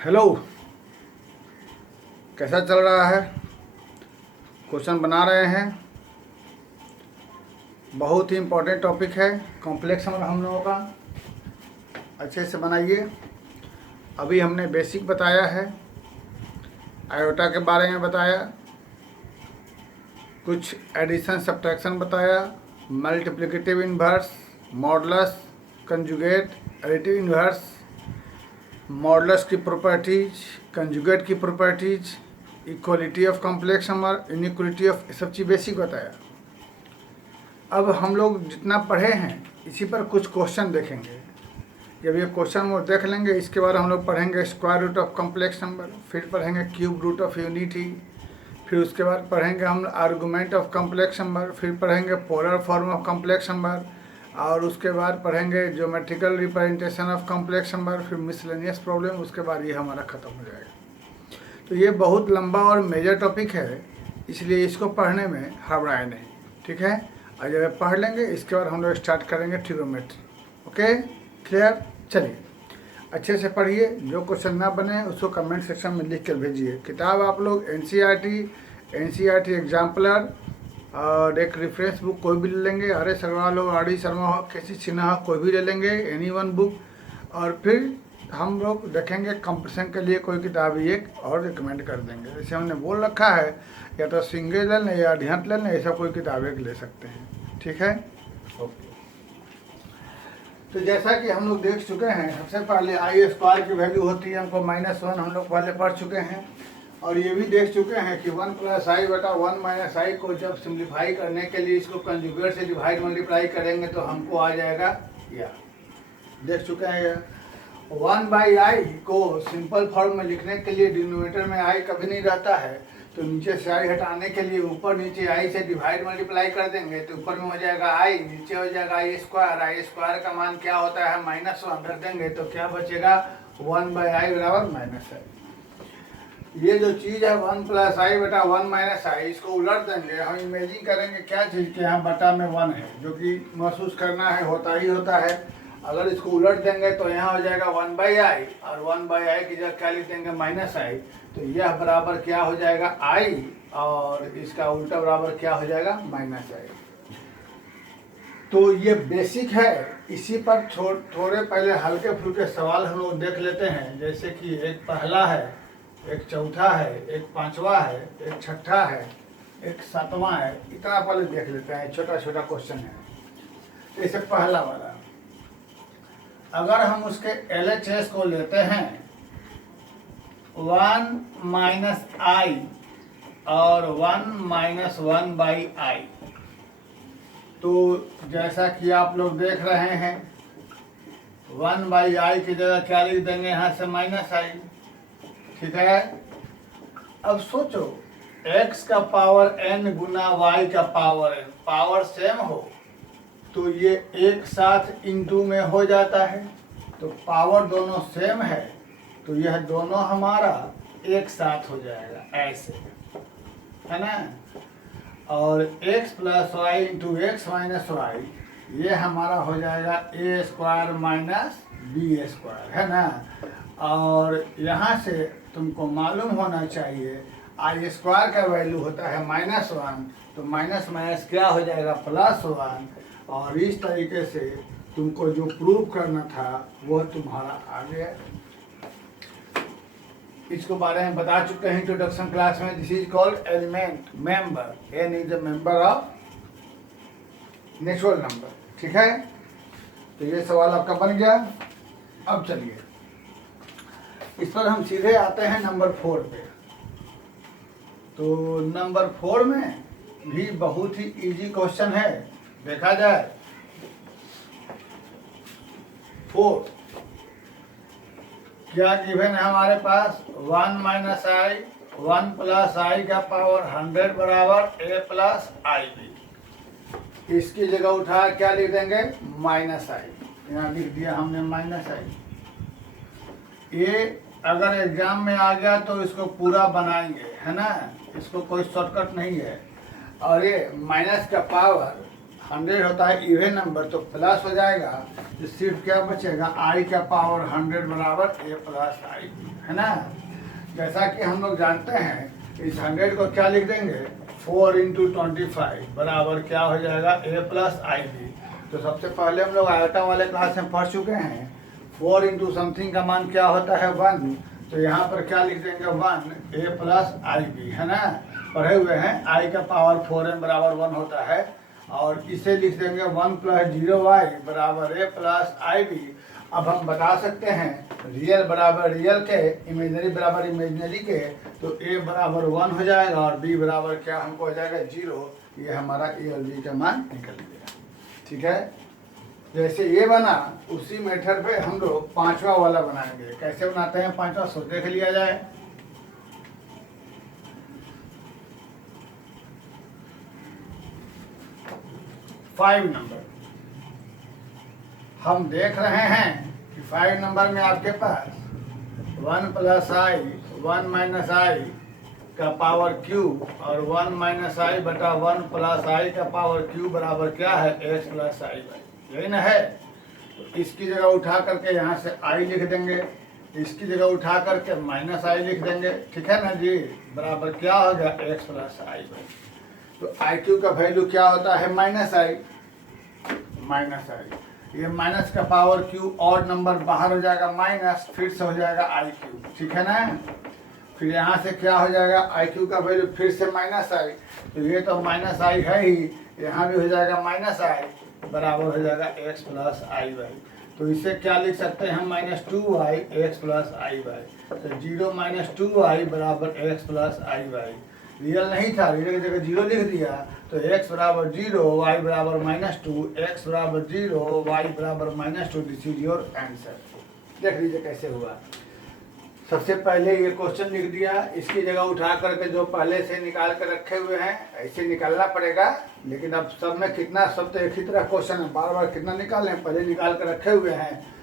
Hello, कैसा चल रहा है? क्वेश्चन बना रहे हैं। बहुत ही इम्पोर्टेंट टॉपिक है, कॉम्प्लेक्स नंबर हम लोगों का। अच्छे से बनाइए। अभी हमने बेसिक बताया है, आयोटा के बारे में बताया, कुछ एडिशन सब्ट्रैक्शन बताया, multiplicative inverse, modulus, conjugate, additive inverse, modulus की प्रॉपर्टीज, कंजुगेट की properties, equality of complex number, inequality of, ये सब चीज़ बेसिक बताया। अब हम लोग जितना पढ़े हैं इसी पर कुछ क्वेश्चन देखेंगे। जब ये क्वेश्चन वो देख लेंगे, इसके बाद हम लोग पढ़ेंगे square root of complex number, फिर पढ़ेंगे क्यूब रूट ऑफ यूनिटी, फिर उसके बाद पढ़ेंगे हम आर्गूमेंट ऑफ कॉम्प्लेक्स नंबर, फिर पढ़ेंगे polar form of complex number, और उसके बाद पढ़ेंगे geometrical representation of complex number, फिर मिसलेनियस प्रॉब्लम। उसके बाद ये हमारा ख़त्म हो जाएगा। तो ये बहुत लंबा और मेजर टॉपिक है, इसलिए इसको पढ़ने में घबराए नहीं, ठीक है। और जब पढ़ लेंगे इसके बाद हम लोग स्टार्ट करेंगे ट्रिग्नोमेट्री। Okay, clear? चलिए अच्छे से पढ़िए। जो क्वेश्चन ना बने उसको कमेंट सेक्शन में लिख कर भेजिए। किताब आप लोग एनसीईआरटी एग्जाम्पलर और एक रेफरेंस बुक कोई भी ले लेंगे, आर एस अग्रवाल हो, आर डी शर्मा हो, केसी सिन्हा हो, कोई भी ले लेंगे, एनी वन बुक। और फिर हम लोग देखेंगे कंपटीशन के लिए कोई किताब एक और रिकमेंड कर देंगे। जैसे हमने बोल रखा है, या तो सिंगल ले लें या ढियांत ले लें, ऐसा कोई किताब एक ले सकते हैं, ठीक है। ओके, तो जैसा कि हम लोग देख चुके हैं, सबसे पहले आई स्क्वायर की वैल्यू होती है हमको -1, हम लोग पहले पढ़ चुके हैं। और ये भी देख चुके हैं कि 1 + i बटा 1 - i को जब सिंप्लीफाई करने के लिए इसको कंजुगेट से डिवाइड मल्टीप्लाई करेंगे तो हमको आ जाएगा या, देख चुके हैं ये 1/i को सिंपल फॉर्म में लिखने के लिए डिनोमिनेटर में i कभी नहीं रहता है, तो नीचे से i हटाने के लिए ऊपर नीचे i से डिवाइड मल्टीप्लाई कर देंगे तो ऊपर में हो जाएगा i, नीचे हो जाएगा i स्क्वायर का मान क्या होता है -1 रख देंगे तो क्या बचेगा 1/i बराबर -i। ये जो चीज़ है 1 + i बटा 1 - i, इसको उलट देंगे। हम इमेजिन करेंगे क्या चीज़ के यहाँ बटा में 1 है, जो कि महसूस करना है, होता ही होता है। अगर इसको उलट देंगे तो यहाँ हो जाएगा 1/i, और 1/i की जगह क्या लिख देंगे -i, तो यह बराबर क्या हो जाएगा i, और इसका उल्टा बराबर क्या हो जाएगा -i। तो ये बेसिक है। इसी पर थोड़े पहले हल्के फुल्के सवाल हम लोग देख लेते हैं। जैसे कि एक पहला है, एक चौथा है, एक पांचवा है, एक छठा है, एक सातवां है। इतना पहले देख लेते हैं, छोटा छोटा क्वेश्चन है। जैसे पहला वाला, अगर हम उसके LHS को लेते हैं 1 - i और 1 - 1/i, तो जैसा कि आप लोग देख रहे हैं 1/i की जगह क्या लिख देंगे, यहाँ से -i, ठीक है। अब सोचो x का पावर n गुना y का पावर n, पावर सेम हो तो ये एक साथ इंटू में हो जाता है, तो पावर दोनों सेम है तो यह दोनों हमारा एक साथ हो जाएगा, ऐसे है ना। और x + y × x - y, ये हमारा हो जाएगा a² - b², है ना। और यहाँ से तुमको मालूम होना चाहिए i² का वैल्यू होता है -1, तो माइनस क्या हो जाएगा +1। और इस तरीके से तुमको जो प्रूव करना था वो तुम्हारा आ गया। इसको बारे में बता चुके हैं इंट्रोडक्शन क्लास में। This is called element member, n is the member of natural number, ठीक है। तो ये सवाल आपका बन गया। अब चलिए इस पर हम सीधे आते हैं नंबर 4 पे। तो नंबर 4 में भी बहुत ही इजी क्वेश्चन है, देखा जाए। 4 क्या गिवन है हमारे पास, 1 - i, 1 + i का पावर 100 बराबर a + ib। इसकी जगह उठा क्या लिख देंगे -i, यहाँ लिख दिया हमने -i। ये अगर एग्जाम में आ गया तो इसको पूरा बनाएंगे, है ना, इसको कोई शॉर्टकट नहीं है। और ये माइनस का पावर 100 होता है इवन नंबर, तो प्लस हो जाएगा, तो सिर्फ क्या बचेगा, आई का पावर 100 बराबर ए प्लस आई बी, है ना। जैसा कि हम लोग जानते हैं, इस 100 को क्या लिख देंगे, 4 इंटू 25 बराबर क्या हो जाएगा, ए प्लस आई बी। तो सबसे पहले हम लोग आयता वाले क्लास में पढ़ चुके हैं, 4 इंटू समथिंग का मान क्या होता है, 1। तो यहाँ पर क्या लिख देंगे, 1 ए प्लस आई बी, है ना। पढ़े हुए हैं, आई का पावर 4m बराबर 1 होता है, और इसे लिख देंगे 1 प्लस 0y बराबर ए प्लस आई बी। अब हम बता सकते हैं रियल बराबर रियल के, इमेजनरी बराबर इमेजनरी के, तो ए बराबर 1 हो जाएगा और बी बराबर क्या हमको हो जाएगा, 0। ये हमारा ए और बी का मान निकल गया, ठीक है। जैसे ये बना, उसी मेथड पे हम लोग पांचवा वाला बनाएंगे। कैसे बनाते हैं पांचवा, सो देख लिया जाए। फाइव नंबर हम देख रहे हैं कि 5 नंबर में आपके पास 1 प्लस आई 1 माइनस आई का पावर क्यू और 1 माइनस आई बटा 1 प्लस आई का पावर क्यू बराबर क्या है, एक्स प्लस आई बाई, यही ना है। तो इसकी जगह उठा करके यहाँ से आई लिख देंगे, इसकी जगह उठा करके माइनस आई लिख देंगे, ठीक है ना जी। बराबर क्या हो गया, एक्स प्लस आई बाई। तो आई क्यू का वैल्यू क्या होता है, माइनस आई, माइनस आई। ये माइनस का पावर क्यू और नंबर बाहर हो जाएगा माइनस, फिर से हो जाएगा आई क्यू, ठीक है ना। फिर यहाँ से क्या हो जाएगा, आई क्यू का वैल्यू फिर से माइनस आई, तो ये तो माइनस आई है ही, यहाँ भी हो जाएगा माइनस आई, बराबर हो जाएगा एक्स प्लस आई वाई। तो इसे क्या लिख सकते हैं हम, माइनस 2y एक्स प्लस आई वाई। तो 0 माइनस 2y बराबर एक्स प्लस आई वाई। रियल नहीं था, रियल की जगह 0 लिख दिया, तो x बराबर 0, y बराबर -2, x बराबर 0, y बराबर -2। This is your answer. देख लीजिए कैसे हुआ। सबसे पहले ये क्वेश्चन लिख दिया, इसकी जगह उठा करके जो पहले से निकाल कर रखे हुए हैं ऐसे निकालना पड़ेगा। लेकिन अब सब में कितना, सब तो एक ही तरह क्वेश्चन है, बार बार कितना निकालें, पहले निकाल कर रखे हुए हैं।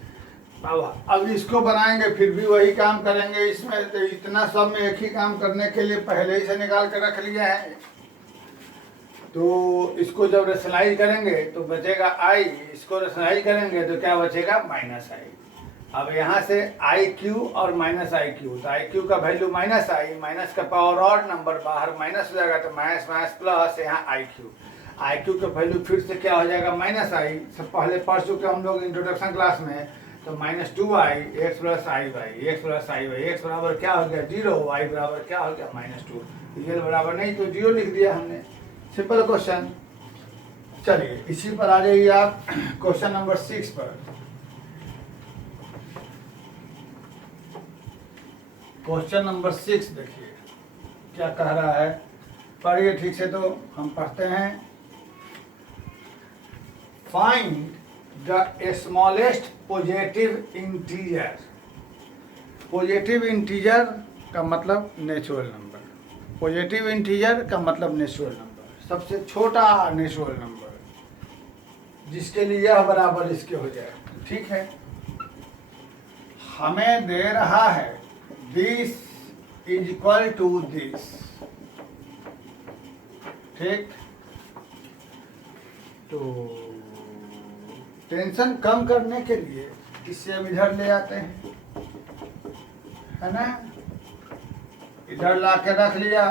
अब इसको बनाएंगे फिर भी वही काम करेंगे इसमें, तो इतना सब में एक ही काम करने के लिए पहले ही से निकाल कर रख लिया है। तो इसको जब रेशनलाइज करेंगे तो बचेगा आई, इसको रेशनलाइज करेंगे तो क्या बचेगा, माइनस आई। अब यहाँ से आई क्यू और माइनस आई क्यू, तो आई क्यू का वैल्यू माइनस आई, माइनस का पावर और नंबर बाहर माइनस हो जाएगा, तो माइनस माइनस प्लस यहाँ आई क्यू का वैल्यू फिर से क्या हो जाएगा, माइनस आई। सब पहले पढ़ चुके हम लोग इंट्रोडक्शन क्लास में। तो -2y एक्स प्लस आई वाई, एक्स प्लस आई वाई, एक्स बराबर क्या हो गया 0, वाई बराबर क्या हो गया -2। रियल बराबर नहीं तो 0 लिख दिया हमने, सिंपल क्वेश्चन। चलिए इसी पर आ जाइए आप क्वेश्चन नंबर 6 पर। क्वेश्चन नंबर 6 देखिए क्या कह रहा है, पढ़िए ठीक से। तो हम पढ़ते हैं, find the smallest positive integer. Positive integer का मतलब नेचुरल नंबर, पॉजिटिव इंटीजर का मतलब नेचुरल नंबर, सबसे छोटा नेचुरल नंबर जिसके लिए यह बराबर इसके हो जाए, ठीक है। हमें दे रहा है this is equal to this, ठीक। तो टेंशन कम करने के लिए इसे हम इधर ले आते हैं, है ना। इधर ला के रख लिया,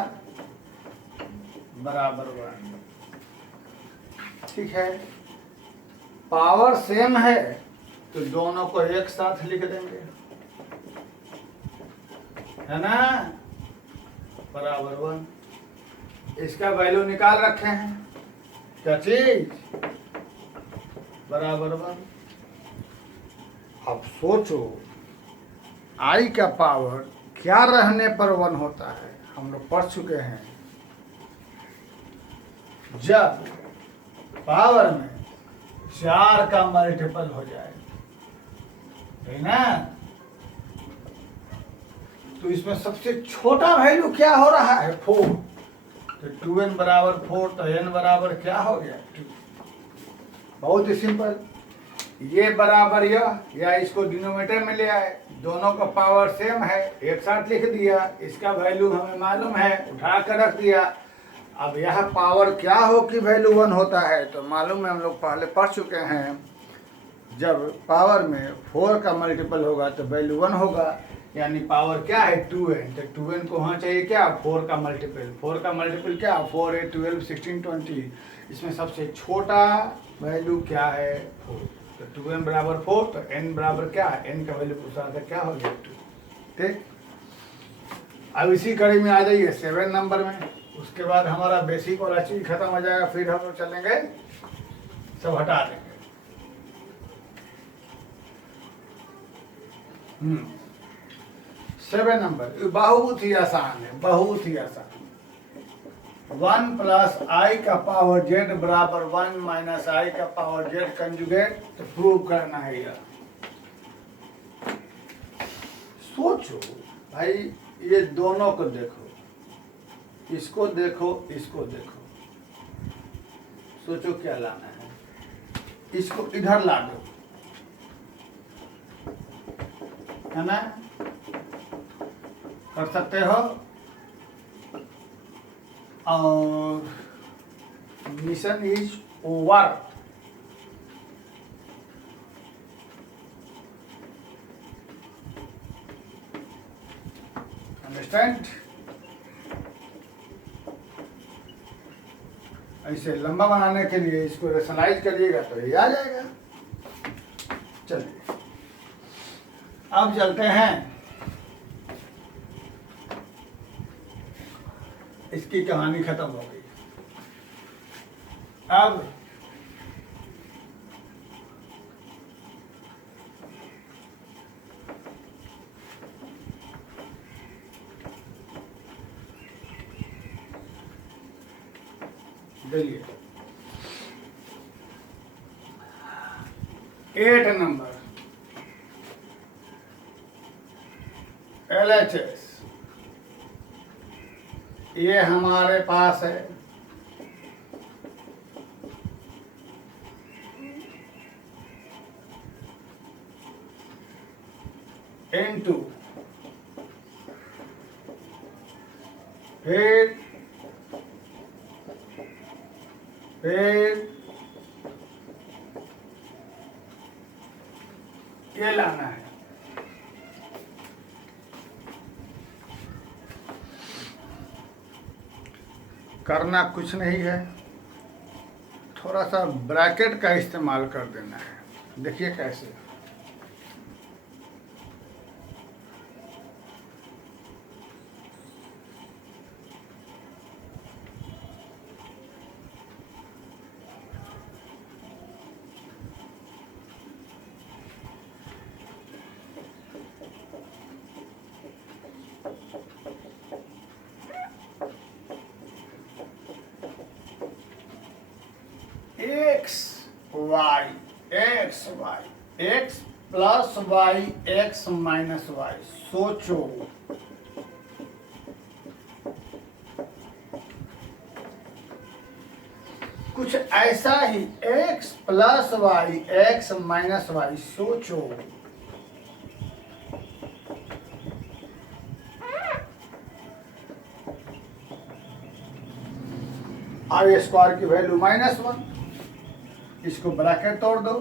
बराबर 1, ठीक है। पावर सेम है तो दोनों को एक साथ लिख देंगे, है ना, बराबर 1। इसका वैल्यू निकाल रखे हैं, क्या चीज, बराबर 1। अब सोचो आई का पावर क्या रहने पर 1 होता है, हम लोग पढ़ चुके हैं। जब पावर में 4 का मल्टीपल हो जाए, है ना। तो इसमें सबसे छोटा वैल्यू क्या हो रहा है, 4। तो 2n बराबर 4, तो n बराबर क्या हो गया, 2। बहुत ही सिंपल। ये बराबर यह, या इसको डिनोमिनेटर में ले आए, दोनों का पावर सेम है, एक साथ लिख दिया। इसका वैल्यू हमें मालूम है, उठा कर रख दिया। अब यह पावर क्या हो कि वैल्यू 1 होता है, तो मालूम है, हम लोग पहले पढ़ चुके हैं। जब पावर में 4 का मल्टीपल होगा तो वैल्यू 1 होगा, यानी पावर क्या है 2n, तो 2n को होना चाहिए क्या 4 का मल्टीपल। 4 का मल्टीपल क्या 4 8 12 16 20, इसमें सबसे छोटा वैल्यू क्या है 4, तो 2n बराबर 4, तो n बराबर क्या है, n का वैल्यू पूछा था क्या हो गया 2। ठीक, अब इसी कड़ी में आ जाइए 7 नंबर में। उसके बाद हमारा बेसिक वाला चीज खत्म हो जाएगा, फिर हम लोग चलेंगे सब हटा देंगे। 7 नंबर बहुत ही आसान है, बहुत ही आसान। 1 प्लस आई का पावर जेड बराबर 1 माइनस आई का पावर जेड कंजुगेट, तो प्रूव करना है यार। सोचो भाई, ये दोनों को देखो, इसको देखो, इसको देखो, सोचो क्या लाना है। इसको इधर ला दो, है ना, कर सकते हो, और मिशन इज ओवर। अंडरस्टैंड? ऐसे लंबा बनाने के लिए इसको रेशनलाइज करिएगा तो ये आ जाएगा। चलिए अब चलते हैं, इसकी कहानी खत्म हो गई। अब चलिए 8 नंबर LHS, ये हमारे पास है। इनटू फिर ये लाना है। करना कुछ नहीं है, थोड़ा सा ब्रैकेट का इस्तेमाल कर देना है। देखिए कैसे, x plus y x minus y. सोचो कुछ ऐसा ही, x plus y x minus y. सोचो आई स्क्वायर की वैल्यू -1, इसको ब्रैकेट तोड़ दो,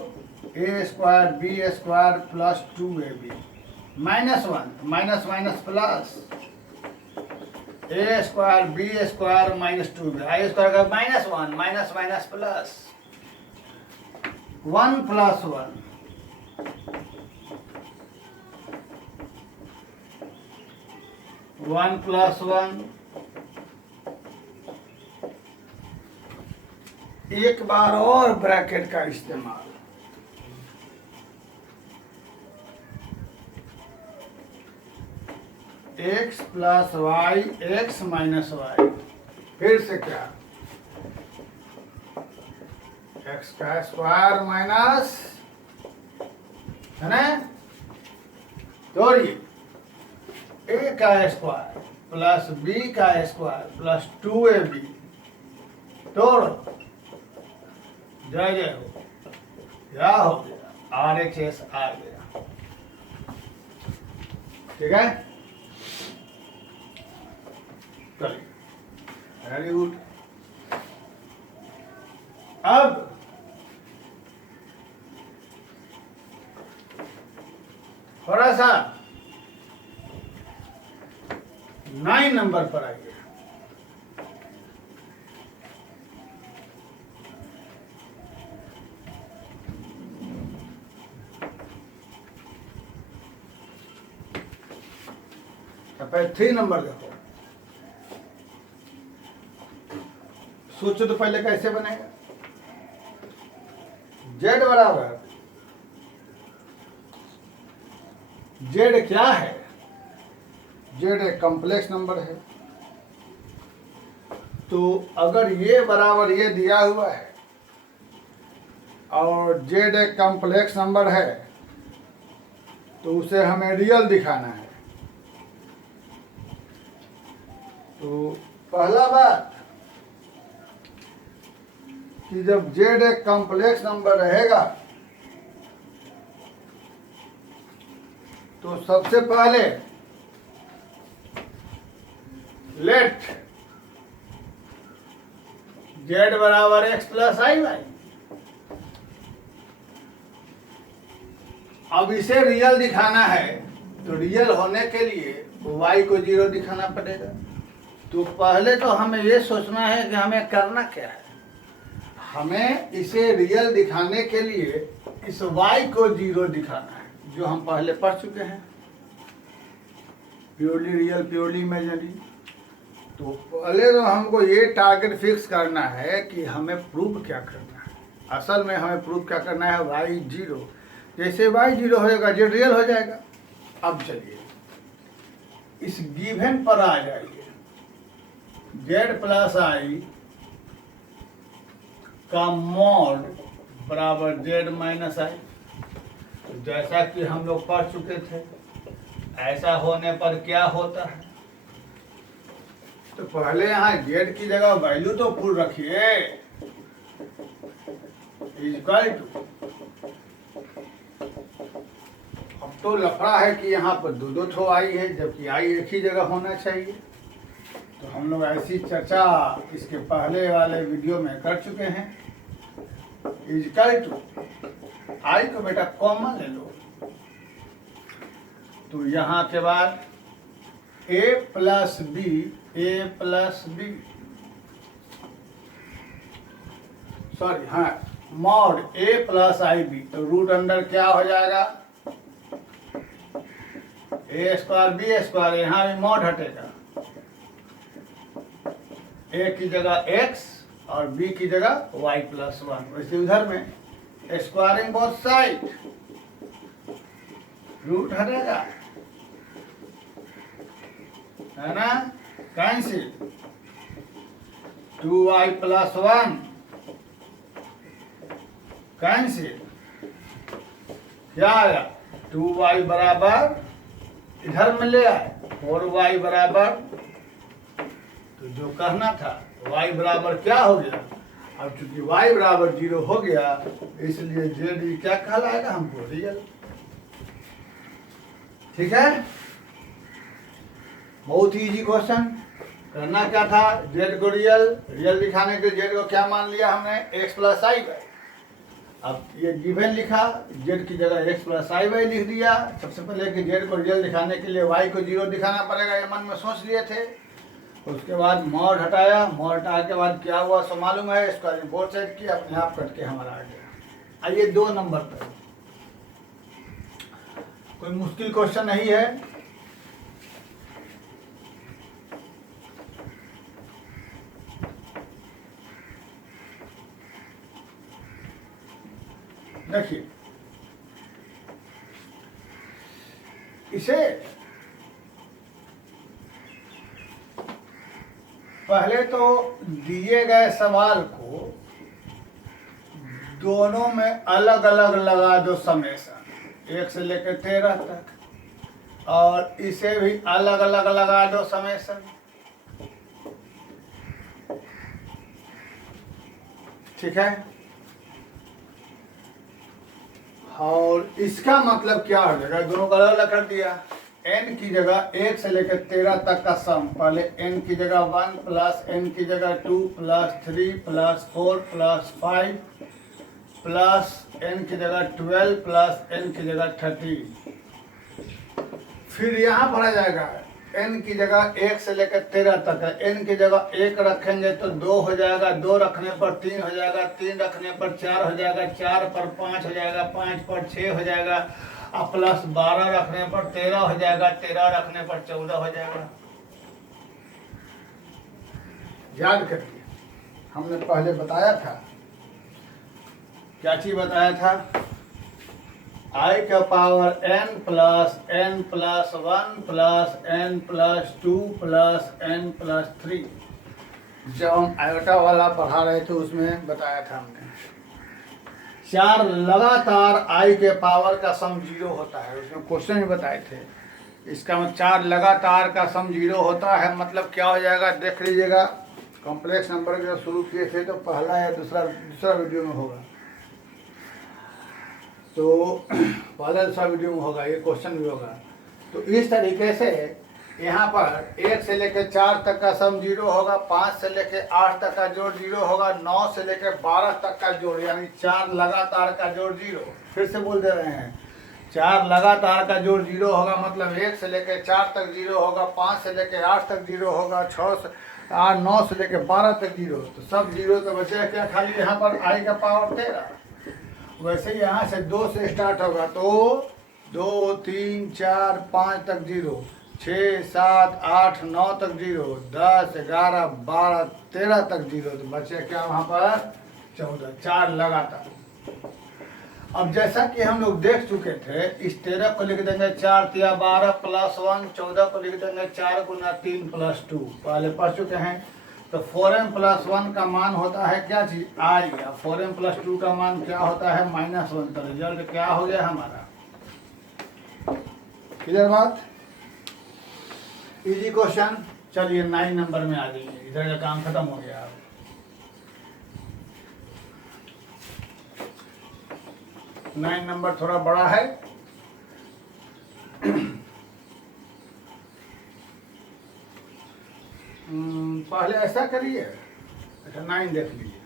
a square b square plus 2ab -1, minus minus plus, a square b square minus 2b, i square का -1 minus minus plus 1 plus 1, one plus one. एक बार और bracket का इस्तेमाल, x plus y x minus y, फिर से क्या, x का स्क्वायर माइनस, है ना, तोड़िए, ए का स्क्वायर प्लस बी का स्क्वायर प्लस 2ab, तोड़ो, जय जय हो, क्या हो गया, RHS आ गया। ठीक है, चलिए, वेरी गुड। अब थोड़ा सा 9 नंबर पर आइए। पहले 3 नंबर देखो, सोचो तो पहले कैसे बनेगा। जेड बराबर जेड क्या है? जेड एक कॉम्प्लेक्स नंबर है। तो अगर ये बराबर ये दिया हुआ है और जेड एक कॉम्प्लेक्स नंबर है तो उसे हमें रियल दिखाना है। तो पहला बात कि जब जेड एक कॉम्प्लेक्स नंबर रहेगा तो सबसे पहले लेट जेड बराबर एक्स प्लस आई वाई। अब इसे रियल दिखाना है तो रियल होने के लिए वाई को 0 दिखाना पड़ेगा। तो पहले तो हमें ये सोचना है कि हमें करना क्या है। हमें इसे रियल दिखाने के लिए इस y को 0 दिखाना है, जो हम पहले पढ़ चुके हैं, प्योरली रियल प्योरली इमेजिनरी। तो पहले तो हमको ये टारगेट फिक्स करना है कि हमें प्रूव क्या करना है। असल में हमें प्रूव क्या करना है, y 0। जैसे y 0 हो जाएगा जेड रियल हो जाएगा। अब चलिए इस गिवन पर आ जाइए, जेड प्लस आई का मॉड बराबर जेड माइनस आई। तो जैसा कि हम लोग पढ़ चुके थे, ऐसा होने पर क्या होता है। तो पहले यहाँ जेड की जगह वैल्यू तो पुट रखिए, इक्वल टू। अब तो लफड़ा है कि यहाँ पर दो ठो आई है, जबकि आई एक ही जगह होना चाहिए। तो हम लोग ऐसी चर्चा इसके पहले वाले वीडियो में कर चुके हैं। इक्वल टू आई को बेटा कॉमन ले लो। तो यहाँ के बाद a प्लस बी सॉरी हाँ mod a plus I B. तो रूट अंडर क्या हो जाएगा, a स्क्वायर बी स्क्वायर। यहाँ भी मॉड हटेगा, a की जगह x और b की जगह y प्लस 1। वैसे उधर में स्क्वायरिंग बोथ साइड, रूट हटेगा, है ना, कैंसिल। 2y plus 1 cancel. क्या आया, 2y बराबर इधर में ले आए 4y बराबर, तो जो कहना था y बराबर क्या हो गया। अब चूंकि y बराबर 0 हो गया इसलिए जेड क्या कहलाएगा हमको, रियल। ठीक है, बहुत ही इजी क्वेश्चन। करना क्या था, जेड को रियल दिखाने के जेड को क्या मान लिया हमने, एक्स प्लस आई वाई। अब ये गिवन लिखा, जेड की जगह एक्स प्लस आई वाई लिख दिया। सबसे पहले कि जेड को रियल दिखाने के लिए वाई को 0 दिखाना पड़ेगा, ये मन में सोच लिए थे। उसके बाद मॉड हटाया, मॉड हटाने के बाद क्या हुआ सो मालूम है, इसका रिपोर्ट सेट किया, अपने आप कट के हमारा आ गया। आइए 2 नंबर पर, कोई मुश्किल क्वेश्चन नहीं है। देखिए इसे पहले तो दिए गए सवाल को दोनों में अलग अलग लगा दो समेशन, 1 से लेकर 13 तक, और इसे भी अलग अलग लगा दो समेशन। ठीक है, और इसका मतलब क्या हो जाएगा, दोनों का अलग अलग कर दिया। n की जगह 1 से लेकर 13 तक का सम, पहले n की जगह 1 प्लस n की जगह 2 plus 3 plus 4 plus 5 plus n की जगह 12 प्लस n की जगह 13। फिर यहाँ पर आ जाएगा n की जगह 1 से लेकर 13 तक है, n की जगह 1 रखेंगे तो 2 हो जाएगा, 2 रखने पर 3 हो जाएगा, 3 रखने पर 4 हो जाएगा, 4 पर 5 हो जाएगा, 5 पर 6 हो जाएगा, अब प्लस 12 रखने पर 13 हो जाएगा, 13 रखने पर 14 हो जाएगा। याद करिए, हमने पहले बताया था, क्या चीज बताया था, i का power n plus 1 plus n plus 2 plus n plus 3। जब हम आयोटा वाला पढ़ा रहे थे उसमें बताया था हमने, 4 लगातार i के पावर का सम 0 होता है, उसमें क्वेश्चन भी बताए थे। इसका मतलब 4 लगातार का सम 0 होता है, मतलब क्या हो जाएगा देख लीजिएगा। कॉम्प्लेक्स नंबर के जब शुरू किए थे तो पहला या दूसरा वीडियो में होगा, तो पहला दूसरा वीडियो में होगा, ये क्वेश्चन भी होगा। तो इस तरीके से यहाँ पर 1 से लेकर 4 तक का सम 0 होगा, 5 से लेकर 8 तक का जोड़ 0 होगा, 9 से लेकर 12 तक का जोड़, यानी 4 लगातार का जोड़ 0। फिर से बोल दे रहे हैं, 4 लगातार का जोड़ 0 होगा, मतलब 1 से लेकर 4 तक 0 होगा, 5 से लेकर 8 तक 0 होगा, 9 से लेकर 12 तक 0, तो सब 0 तो बचेगा क्या, खाली यहाँ पर i का पावर 13। वैसे यहाँ से 2 से स्टार्ट होगा तो 2 3 4 5 तक 0, 6 7 8 9 तक 0, 10 11 12 13 तक 0, तो बचे क्या वहाँ पर 14, 4 लगातार। अब जैसा कि हम लोग देख चुके थे, इस 13 को लिख देंगे 4 तिया 12 प्लस 1, 14 को लिख देंगे 4 गुना 3 प्लस 2, पहले पढ़ चुके हैं। तो 4m प्लस 1 का मान होता है क्या चीज i, 4m प्लस 2 का मान क्या होता है -1, तो रिजल्ट क्या हो गया हमारा, क्लियर बात, इजी क्वेश्चन। चलिए 9 नंबर में आ जाइए, इधर का काम खत्म हो गया। 9 नंबर थोड़ा बड़ा है, पहले ऐसा करिए, अच्छा 9 देख लीजिए।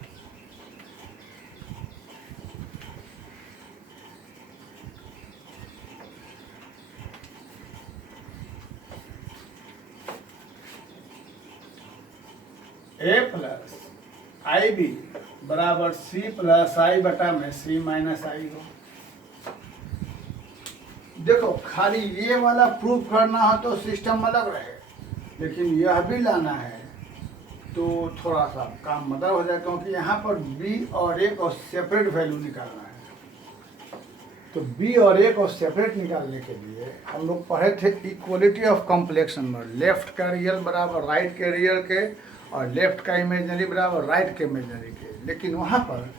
a प्लस आई बी बराबर c प्लस आई बटा में c माइनस आई हो। देखो खाली ये वाला प्रूफ करना हो तो सिस्टम अलग रहे, लेकिन यह भी लाना है तो थोड़ा सा काम मदद हो जाए, क्योंकि यहाँ पर b और a को सेपरेट वैल्यू निकालना है। तो b और a को सेपरेट निकालने के लिए हम लोग पढ़े थे equality of complex number, left का रियल बराबर राइट के रियल के, और लेफ्ट का इमेजनरी बराबर राइट के इमेजनरी के। लेकिन वहाँ पर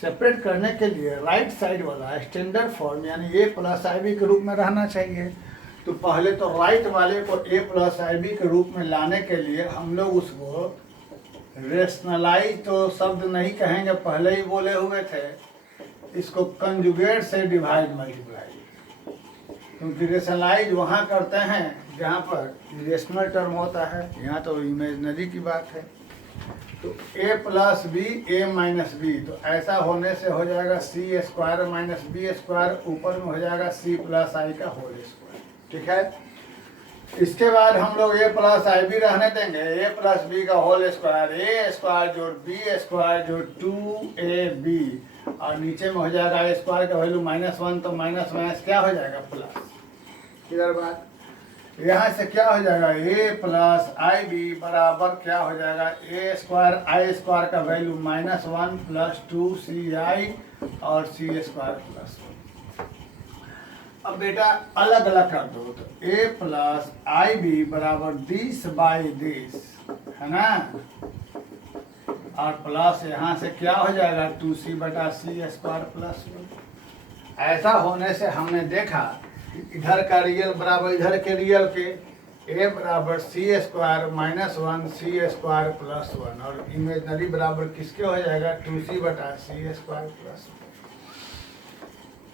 सेपरेट करने के लिए राइट साइड वाला स्टैंडर्ड फॉर्म यानी a प्लस आई बी के रूप में रहना चाहिए। तो पहले तो राइट वाले को a प्लस आई बी के रूप में लाने के लिए हम लोग उसको रेशनलाइज तो शब्द नहीं कहेंगे, पहले ही बोले हुए थे, इसको कंजुगेट से डिवाइड मल्टीप्लाई, क्योंकि रेशनलाइज वहाँ करते हैं जहाँ पर रेशनल टर्म होता है, यहाँ तो इमेजनरी की बात है। तो a plus B a minus B, तो ऐसा होने से हो जाएगा c square minus B square, ऊपर में हो जाएगा c प्लस आई का होल स्क्वायर, ठीक है। इसके बाद हम लोग a प्लस आई बी रहने देंगे, a प्लस बी का होल स्क्वायर, a स्क्वायर जोड़ b स्क्वायर जोड़ 2ab, और नीचे में हो जाएगा a स्क्वायर का वैल्यू -1, तो माइनस माइनस क्या हो जाएगा प्लस, क्लियर बात। यहाँ से क्या हो जाएगा a प्लस आई बी बराबर क्या हो जाएगा a स्क्वायर आई स्क्वायर का वैल्यू -1 प्लस 2ci और c स्क्वायर प्लस 1। अब बेटा अलग अलग कर दो, तो a प्लस आई बी बराबर दिस बाई दिस, है ना, और प्लस यहाँ से क्या हो जाएगा 2c बटा c स्क्वायर प्लस 1। ऐसा होने से हमने देखा इधर का रियल बराबर इधर के रियल के, a बराबर c square -1 c square plus 1, और इमेजनरी बराबर किसके हो जाएगा 2c बटा c स्क्वायर प्लस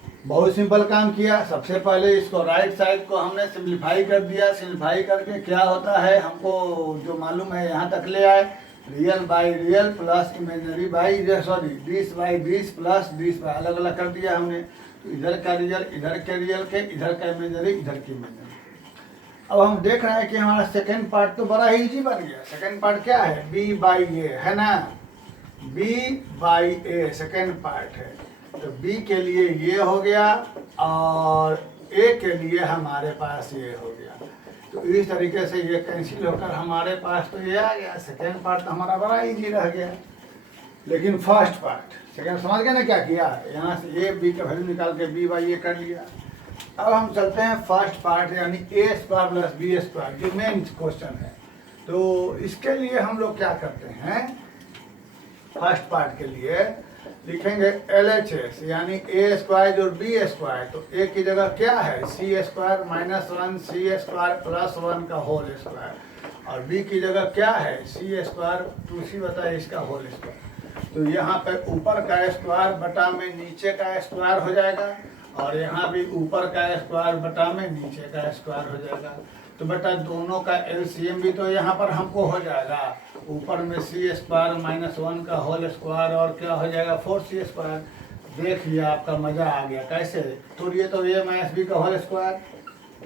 1। बहुत सिंपल काम किया। सबसे पहले इसको राइट साइड को हमने सिंप्लीफाई कर दिया। सिंप्लीफाई करके क्या होता है हमको जो मालूम है यहाँ तक ले आए, real by real plus imaginary by sorry this by this plus this by, अलग अलग कर दिया हमने। तो इधर का रियल इधर के रियल के, इधर का इमेजनरी इधर की इमेजनरी। अब हम देख रहे हैं कि हमारा सेकेंड पार्ट तो बड़ा ही इजी बन गया। सेकेंड पार्ट क्या है, बी बाई ए है ना, B by A second part है। तो बी के लिए ये हो गया और ए के लिए हमारे पास ये हो गया। तो इस तरीके से ये कैंसिल होकर हमारे पास तो ये आ गया। सेकेंड पार्ट तो हमारा बड़ा इजी रह गया। लेकिन फर्स्ट पार्ट सेकेंड समझ गए ना क्या किया, यहाँ से ए बी का वैल्यू निकाल के बी बाई ए कर लिया। अब हम चलते हैं फर्स्ट पार्ट यानी ए स्क्वायर प्लस बी स्क्वायर जो मेन क्वेश्चन है। तो इसके लिए हम लोग क्या करते हैं, फर्स्ट पार्ट के लिए लिखेंगे LHS यानी ए स्क्वायर और बी स्क्वायर। तो ए की जगह क्या है, सी स्क्वायर माइनस 1 सी स्क्वायर प्लस 1 का होल स्क्वायर, और बी की जगह क्या है, सी स्क्वायर 2c बता इसका होल स्क्वायर। तो यहाँ पे ऊपर का स्क्वायर बटा में नीचे का स्क्वायर हो जाएगा, और यहाँ भी ऊपर का स्क्वायर बटा में नीचे का स्क्वायर हो जाएगा। तो बेटा दोनों का एलसीएम भी तो यहाँ पर हमको हो जाएगा, ऊपर में सी स्क्वायर माइनस 1 का होल स्क्वायर और क्या हो जाएगा 4c स्क्वायर। देख लिया, आपका मजा आ गया। कैसे तोड़िए, तो ए माइनस बी का whole square,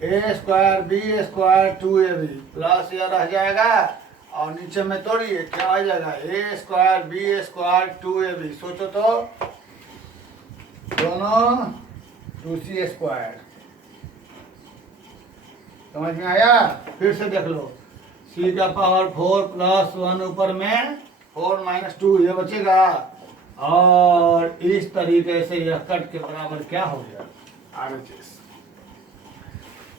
a square b square 2ab plus यह रह जाएगा, और नीचे में तोड़िए क्या हो जाएगा, ए स्क्वायर बी स्क्वायर 2ab। सोचो तो दोनों 2c स्क्वायर, समझ में आया। फिर से देख लो, c का पावर 4 प्लस 1 ऊपर में 4 माइनस 2 ये बचेगा, और इस तरीके से यह कट के बराबर क्या हो गया RHS।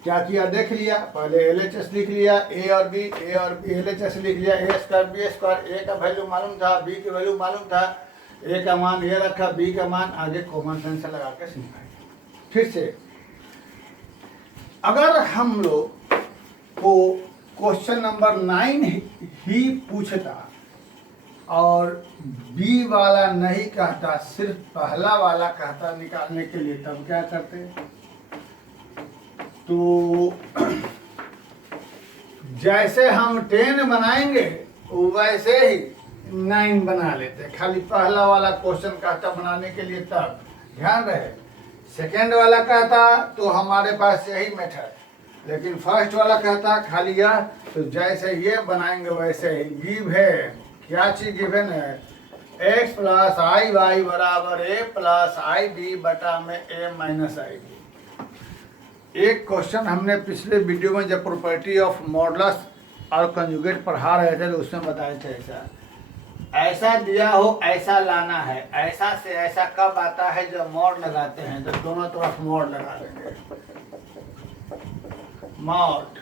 क्या किया देख लिया, पहले LHS लिख लिया, ए और बी LHS लिख लिया, ए स्क्वायर बी स्क्वायर, ए का वैल्यू मालूम था, बी की वैल्यू मालूम था, ए का मान ये रखा, बी का मान आगे कॉमन सेंस से लगा के सिंप्लीफाई। फिर से अगर हम लोग को क्वेश्चन नंबर 9 ही पूछता और बी वाला नहीं कहता, सिर्फ पहला वाला कहता निकालने के लिए, तब क्या करते, तो जैसे हम 10 बनाएंगे वैसे ही 9 बना लेते। खाली पहला वाला क्वेश्चन कहता बनाने के लिए, तब ध्यान रहे। सेकेंड वाला कहता तो हमारे पास यही मेथड, लेकिन फर्स्ट वाला कहता खाली यह, तो जैसे ये बनाएंगे वैसे ही। गिव है, क्या चीज गिवन है, x प्लस आई वाई बराबर a प्लस आई बी बटा में a माइनस आई बी। एक क्वेश्चन हमने पिछले वीडियो में जब प्रॉपर्टी ऑफ मॉडुलस और कंजुगेट पढ़ा रहे थे तो उसमें बताए थे ऐसा दिया हो ऐसा लाना है। ऐसा से ऐसा कब आता है, जब मॉड लगाते हैं, तो दोनों तरफ मॉड लगा देंगे, मॉड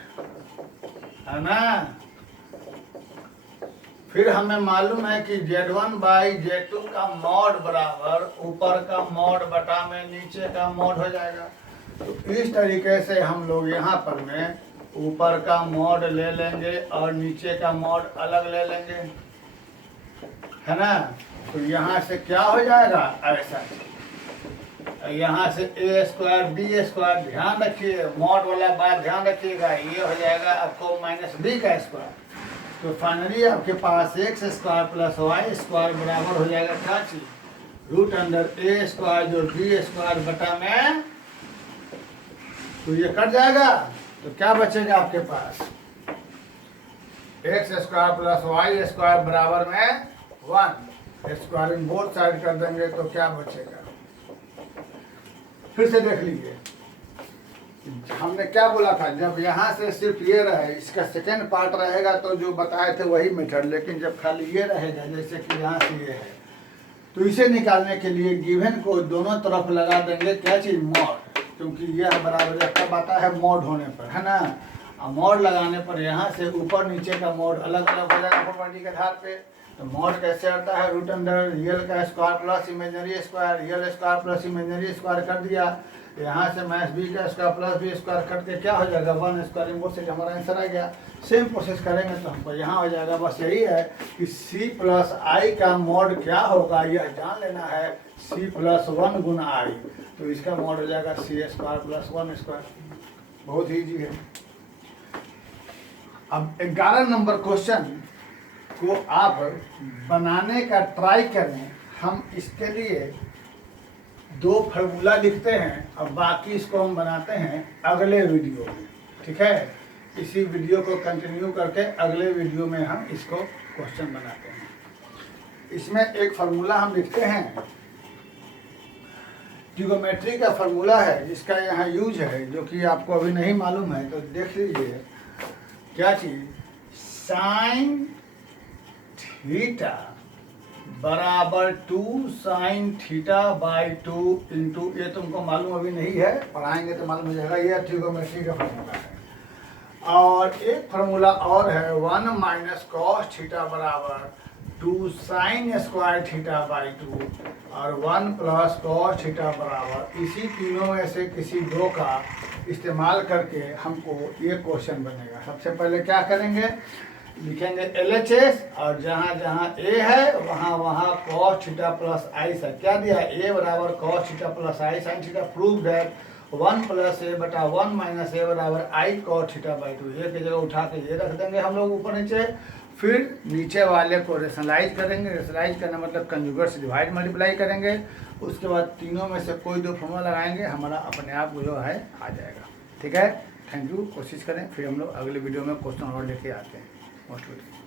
है ना। फिर हमें मालूम है कि Z1 बाई Z2 का मॉड बराबर ऊपर का मॉड बटा में नीचे का मॉड हो जाएगा। तो इस तरीके से हम लोग यहाँ पर में ऊपर का मॉड ले लेंगे और नीचे का मॉड अलग ले लेंगे, है ना। तो यहाँ से क्या हो जाएगा, ऐसा यहाँ से ए स्क्वायर बी स्क्वायर, ध्यान रखिए मॉड वाला बात ध्यान रखिएगा, ये हो जाएगा आपको माइनस बी का स्क्वायर। तो फाइनली आपके पास x square plus y square बराबर हो जाएगा क्या चीज, रूट अंडर ए स्क्वायर जो बी स्क्वायर बटा में, तो ये कट जाएगा। तो क्या बचेगा आपके पास, x square plus y square बराबर में 1, स्क्वायरिंग बोथ साइड कर देंगे तो क्या बचेगा। फिर से देख लीजिए, हमने क्या बोला था, जब यहाँ से सिर्फ ये रहे, इसका सेकेंड पार्ट रहेगा तो जो बताए थे वही मेथड, लेकिन जब खाली ये रहेगा जैसे कि यहाँ से ये है, तो इसे निकालने के लिए गिवन को दोनों तरफ लगा देंगे क्या चीज, मॉड, क्योंकि यह बराबर कब आता है, मॉड होने पर, है ना। और मॉड लगाने पर यहाँ से ऊपर नीचे का मॉड अलग अलग हो जाएगा प्रॉपर्टी के आधार पे। तो मॉड कैसे आता है, रूट अंडर रियल का square plus imaginary square, real square plus imaginary square कर दिया, यहाँ से मैथ बी का square plus B square cut के क्या हो जाएगा 1 स्क्वायर, इनवर्स से हमारा आंसर आ गया। सेम प्रोसेस करेंगे तो हमको यहाँ हो जाएगा। बस यही है कि सी प्लस आई का मॉड क्या होगा यह जान लेना है, सी प्लस 1 गुना आई, तो इसका मॉड हो जाएगा सी स्क्वायर प्लस 1 स्क्वायर। बहुत ईजी है। अब 11 नंबर क्वेश्चन को आप बनाने का ट्राई करें। हम इसके लिए 2 फार्मूला लिखते हैं और बाकी इसको हम बनाते हैं अगले वीडियो में, ठीक है। इसी वीडियो को कंटिन्यू करके अगले वीडियो में हम इसको क्वेश्चन बनाते हैं। इसमें एक फार्मूला हम लिखते हैं, ट्रिगोमेट्री का फार्मूला है जिसका यहाँ यूज है, जो कि आपको अभी नहीं मालूम है तो देख लीजिए। क्या चीज, साइन थीटा बराबर 2 साइन थीटा बाई 2 इंटू, ये तुमको मालूम अभी नहीं है, पढ़ाएंगे तो मालूम हो जाएगा। ये ट्रिगोमेट्री का फार्मूला है। और एक फार्मूला और है 1 माइनस कॉस थीटा बराबर 2 साइन स्क्वायर थीटा बाई 2 और 1 प्लस कॉस थीटा बराबर, इसी तीनों में से किसी 2 का इस्तेमाल करके हमको ये क्वेश्चन बनेगा। सबसे पहले क्या करेंगे, लिखेंगे LHS और जहाँ जहाँ A है वहाँ वहाँ cos थीटा प्लस आई से क्या दिया, A बराबर cos theta plus I sine theta, prove that 1 plus A बटा 1 माइनस A बराबर आई cos थीटा बाई 2। ये की जगह उठा के ये रख देंगे हम लोग ऊपर नीचे। फिर नीचे वाले को रेशनलाइज करेंगे। रेशनलाइज करना मतलब कंजुगेट से डिवाइड मल्टीप्लाई करेंगे। उसके बाद तीनों में से कोई 2 फॉर्मूला लगाएंगे, हमारा अपने आप जो है आ जाएगा। ठीक है, थैंक यू। कोशिश करें, फिर हम लोग अगले वीडियो में क्वेश्चन और लेके आते हैं। Most welcome.